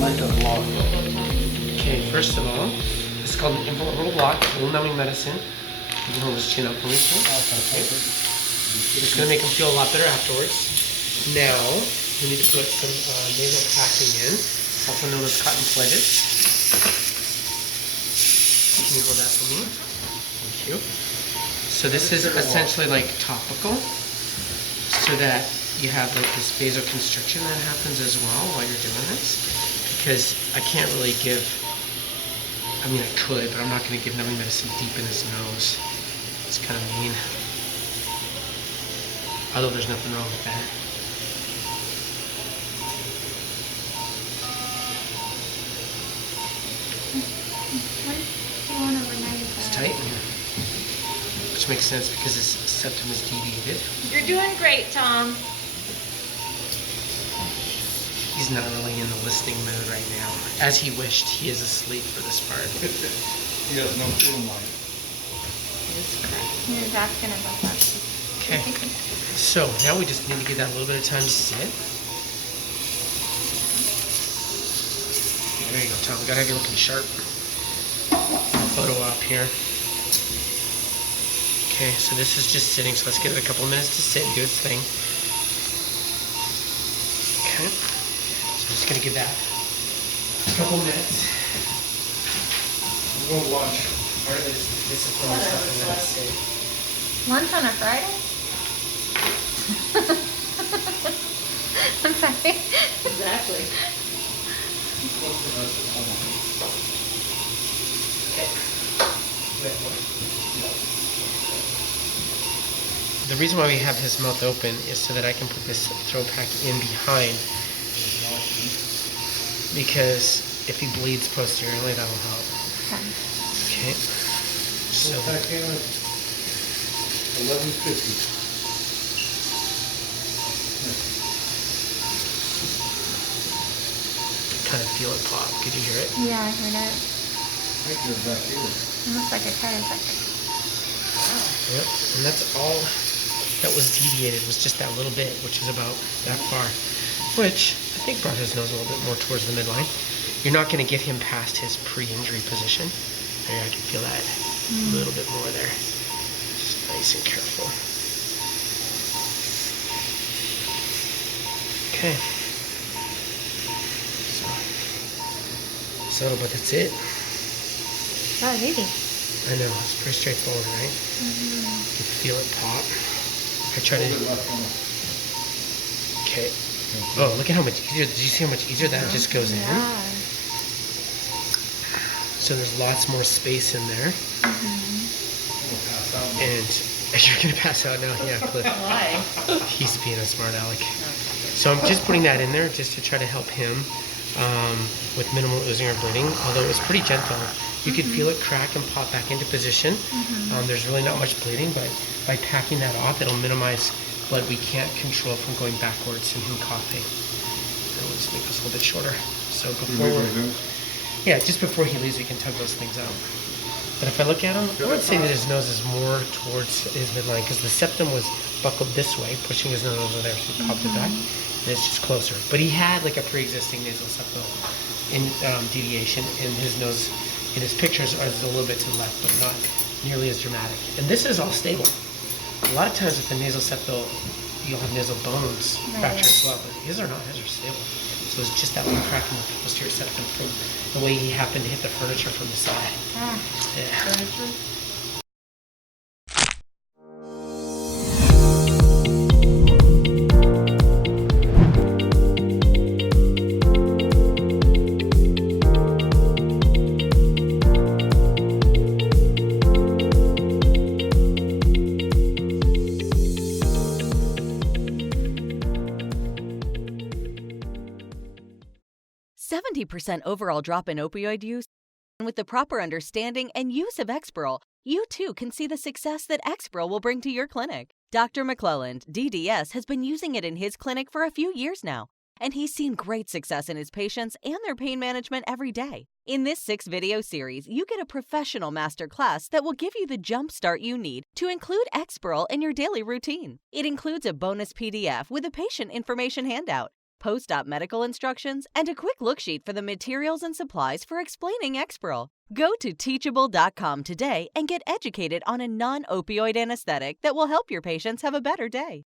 like a block. Okay, first of all, it's called an intraoral block, a little numbing medicine. You can hold his chin up for me, too. Okay. It's going to make him feel a lot better afterwards. Now, we need to put some nasal packing in, also known as cotton pledges. Can you hold that for me? Thank you. So this is essentially like topical, so that you have like this vasoconstriction that happens as well while you're doing this. Because I can't really give, I mean I could, but I'm not going to give numbing medicine deep in his nose. It's kind of mean. Although there's nothing wrong with that. It's tight in here. Which makes sense because his septum is deviated. You're doing great, Tom. He's not really in the listening mode right now. As he wished, he is asleep for this part. He has no clue mind. Your dad's gonna go first. Okay. So now we just need to give that a little bit of time to sit. There you go, Tom. Gotta have you looking sharp. Photo op here. Okay, so this is just sitting, so let's give it a couple minutes to sit and do its thing. Okay. So I'm just gonna give that a couple minutes. We'll go lunch. Part of this discipline stuff and then sit. Lunch on a Friday? I'm sorry. Exactly. The reason why we have his mouth open is so that I can put this throw pack in behind, because if he bleeds posteriorly, that'll help. Okay. So back in at 11:50. kind of feel it pop. Could you hear it? Yeah, I heard it. I think they're back here. It looks like a chiropractor. Yep. And that's all that was deviated, was just that little bit, which is about that far, which I think brought his nose a little bit more towards the midline. You're not going to get him past his pre-injury position. There, I can feel that a little bit more there. Just nice and careful. Okay. So, but that's it. That was easy. I know, it's pretty straightforward, right? You can feel it pop. I try to... Okay. Oh, look at how much easier, did you see how much easier that just goes in? Yeah. So there's lots more space in there. And you're going to pass out now? Yeah, Cliff. Why? He's being a smart aleck. So I'm just putting that in there just to try to help him with minimal oozing or bleeding, although it was pretty gentle. You could feel it crack and pop back into position. There's really not much bleeding, but by packing that off, it'll minimize blood we can't control from going backwards and him coughing. It'll just make this a little bit shorter. So before yeah, just before he leaves, we can tug those things out. But if I look at him, I would say that his nose is more towards his midline because the septum was buckled this way, pushing his nose over there, so he popped it back. And it's just closer. But he had like a pre-existing nasal septal in deviation, and his nose in his pictures is a little bit to the left, but not nearly as dramatic. And this is all stable. A lot of times with the nasal septal, you'll have nasal bones fracture as well, but his are not. His are stable. So it's just that one crack in the posterior septum from the way he happened to hit the furniture from the side. Yeah. 70% overall drop in opioid use. And with the proper understanding and use of Exparel, you too can see the success that Exparel will bring to your clinic. Dr. McClelland, DDS, has been using it in his clinic for a few years now, and he's seen great success in his patients and their pain management every day. In this 6-video series, you get a professional masterclass that will give you the jump start you need to include Exparel in your daily routine. It includes a bonus PDF with a patient information handout, post-op medical instructions, and a quick look sheet for the materials and supplies for explaining Exparel. Go to teachable.com today and get educated on a non-opioid anesthetic that will help your patients have a better day.